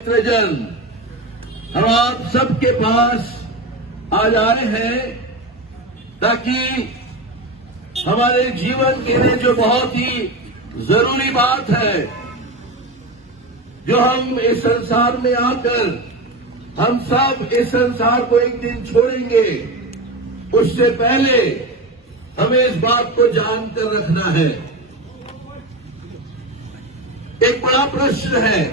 जन हम आप सबके पास आज आए हैं ताकि हमारे जीवन के लिए जो बहुत ही जरूरी बात है, जो हम इस संसार में आकर हम सब इस संसार को एक दिन छोड़ेंगे, उससे पहले हमें इस बात को जानकर रखना है। एक बड़ा प्रश्न है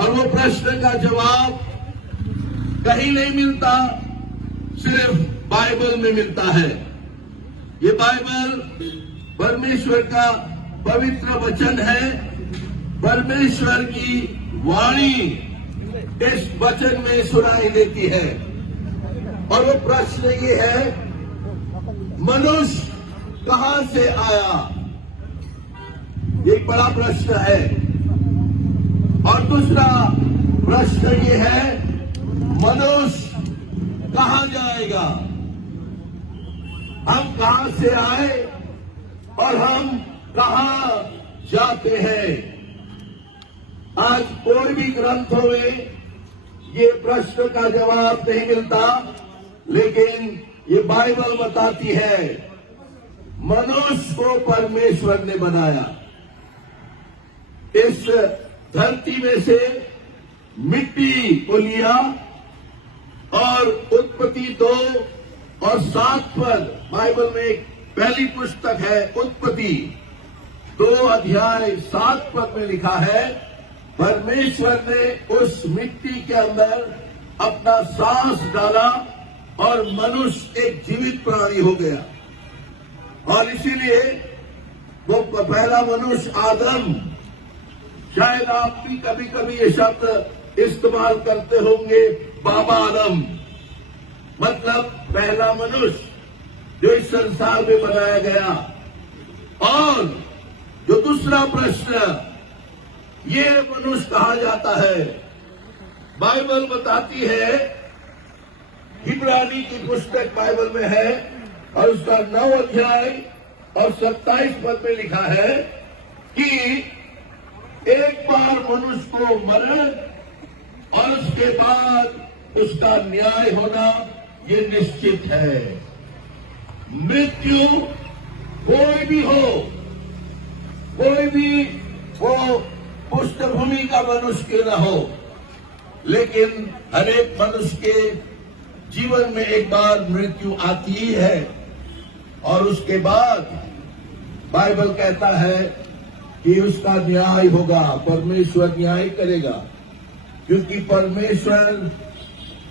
और वो प्रश्न का जवाब कहीं नहीं मिलता, सिर्फ बाइबल में मिलता है। ये बाइबल परमेश्वर का पवित्र वचन है, परमेश्वर की वाणी इस वचन में सुनाई देती है। और वो प्रश्न ये है, मनुष्य कहां से आया? ये एक बड़ा प्रश्न है। और दूसरा प्रश्न ये है, मनुष्य कहां जाएगा? हम कहां से आए और हम कहां जाते हैं? आज कोई भी ग्रंथों में ये प्रश्न का जवाब नहीं मिलता, लेकिन ये बाइबल बताती है मनुष्य को परमेश्वर ने बनाया। इस धरती में से मिट्टी को लिया और उत्पत्ति 2 और 7 पर, बाइबल में एक पहली पुस्तक है उत्पत्ति 2 अध्याय 7 पद में लिखा है, परमेश्वर ने उस मिट्टी के अंदर अपना सांस डाला और मनुष्य एक जीवित प्राणी हो गया। और इसीलिए वो पहला मनुष्य आदम, शायद आप भी कभी कभी ये शब्द इस्तेमाल करते होंगे, बाबा आदम, मतलब पहला मनुष्य जो इस संसार में बनाया गया। और जो दूसरा प्रश्न, ये मनुष्य कहा जाता है, बाइबल बताती है, इब्रानी की पुस्तक बाइबल में है और उसका 9 अध्याय और 27 पद में लिखा है कि एक बार मनुष्य को मरण और उसके बाद उसका न्याय होना ये निश्चित है। मृत्यु कोई भी हो, कोई भी वो पृष्ठभूमि का मनुष्य क्यों न हो, लेकिन हर एक मनुष्य के जीवन में एक बार मृत्यु आती ही है। और उसके बाद बाइबल कहता है कि उसका न्याय होगा, परमेश्वर न्याय करेगा, क्योंकि परमेश्वर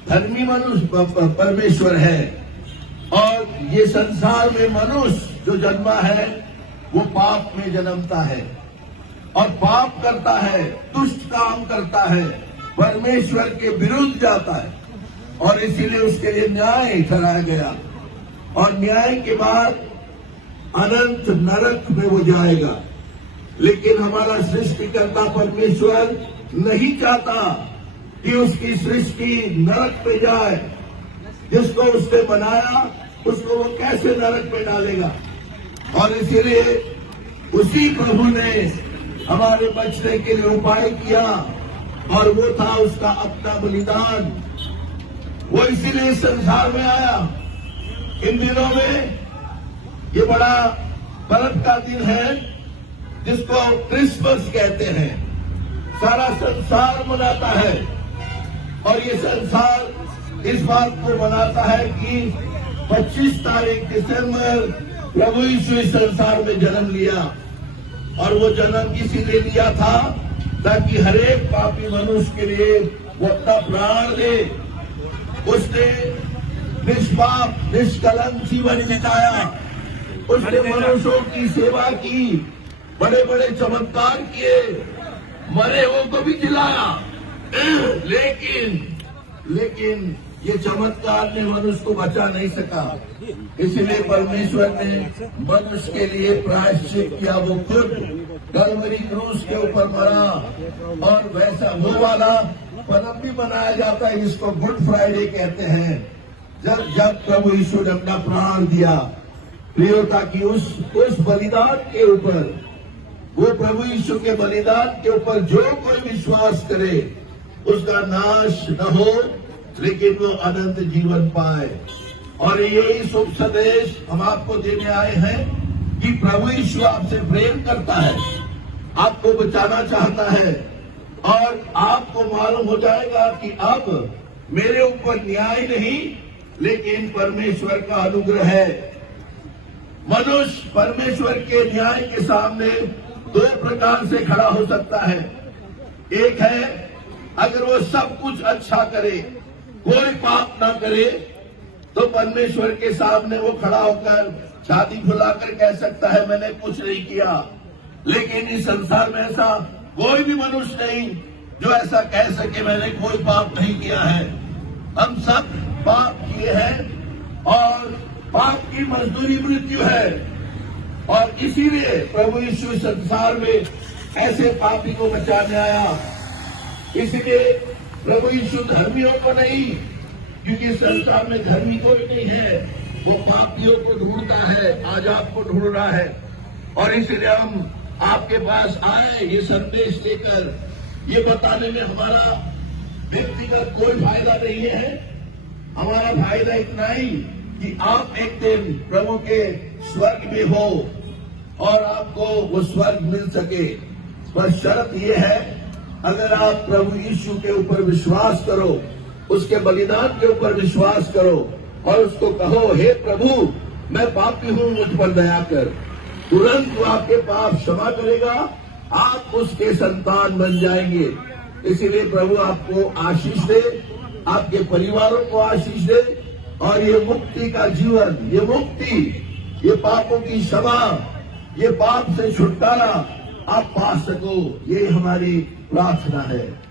धर्मी मनुष्य परमेश्वर है। और ये संसार में मनुष्य जो जन्मा है वो पाप में जन्मता है और पाप करता है, दुष्ट काम करता है, परमेश्वर के विरुद्ध जाता है, और इसीलिए उसके लिए न्याय ठहराया गया। और न्याय के बाद अनंत नरक में वो जाएगा। लेकिन हमारा सृष्टिकर्ता परमेश्वर नहीं चाहता कि उसकी सृष्टि नरक पे जाए। जिसको उसने बनाया उसको वो कैसे नरक पे डालेगा? और इसीलिए उसी प्रभु ने हमारे बचने के लिए उपाय किया, और वो था उसका अपना बलिदान। वो इसीलिए इस संसार में आया। इन दिनों में ये बड़ा पर्व का दिन है जिसको क्रिसमस कहते हैं। सारा संसार मनाता है, और ये संसार इस बात को मनाता है कि 25 तारीख दिसंबर प्रभु यीशु इस संसार में जन्म लिया। और वो जन्म इसीलिए लिया था ताकि हर एक पापी मनुष्य के लिए वो अपना प्राण दे। उसने निष्पाप निष्कलंक जीवन बिताया, उसने मनुष्यों की सेवा की, बड़े बड़े चमत्कार किए, मरे हुओं को भी जिलाया। लेकिन ये चमत्कार ने मनुष्य को बचा नहीं सका। इसलिए परमेश्वर ने मनुष्य के लिए प्रायश्चित किया। वो खुद कलवरी क्रूस के ऊपर मरा। और वैसा वो वाला पर्व भी मनाया जाता है जिसको गुड फ्राइडे कहते हैं, जब प्रभु यीशु ने अपना प्राण दिया, प्रियो, ताकि उस बलिदान के ऊपर वो प्रभु यीशु के बलिदान के ऊपर जो कोई विश्वास करे उसका नाश न हो, लेकिन वो अनंत जीवन पाए। और यही शुभ संदेश हम आपको देने आए हैं कि प्रभु यीशु आपसे प्रेम करता है, आपको बचाना चाहता है, और आपको मालूम हो जाएगा कि अब मेरे ऊपर न्याय नहीं लेकिन परमेश्वर का अनुग्रह है। मनुष्य परमेश्वर के न्याय के सामने दो प्रकार से खड़ा हो सकता है। एक है, अगर वो सब कुछ अच्छा करे, कोई पाप ना करे, तो परमेश्वर के सामने वो खड़ा होकर छाती फुलाकर कह सकता है मैंने कुछ नहीं किया। लेकिन इस संसार में ऐसा कोई भी मनुष्य नहीं जो ऐसा कह सके मैंने कोई पाप नहीं किया है। हम सब पाप किए हैं और पाप की मजदूरी मृत्यु है। और इसीलिए प्रभु यीशु संसार में ऐसे पापी को बचाने आया। इसलिए प्रभु यीशु धर्मियों को नहीं, क्योंकि संसार में धर्मी कोई नहीं है, वो पापियों को ढूंढता है, आज आपको ढूंढ रहा है। और इसलिए हम आपके पास आए ये संदेश लेकर, ये बताने में हमारा व्यक्तिगत कोई फायदा नहीं है। हमारा फायदा इतना ही कि आप एक दिन प्रभु के स्वर्ग में हो और आपको वो स्वर्ग मिल सके। पर शर्त ये है, अगर आप प्रभु यीशु के ऊपर विश्वास करो, उसके बलिदान के ऊपर विश्वास करो और उसको कहो हे प्रभु मैं पापी हूं, मुझ पर दया कर, तुरंत वो आपके पाप क्षमा करेगा, आप उसके संतान बन जाएंगे। इसीलिए प्रभु आपको आशीष दे, आपके परिवारों को आशीष दे, और ये मुक्ति का जीवन, ये मुक्ति, ये पापों की क्षमा, ये पाप से छुटकारा आप पा सको, ये हमारी प्रार्थना है।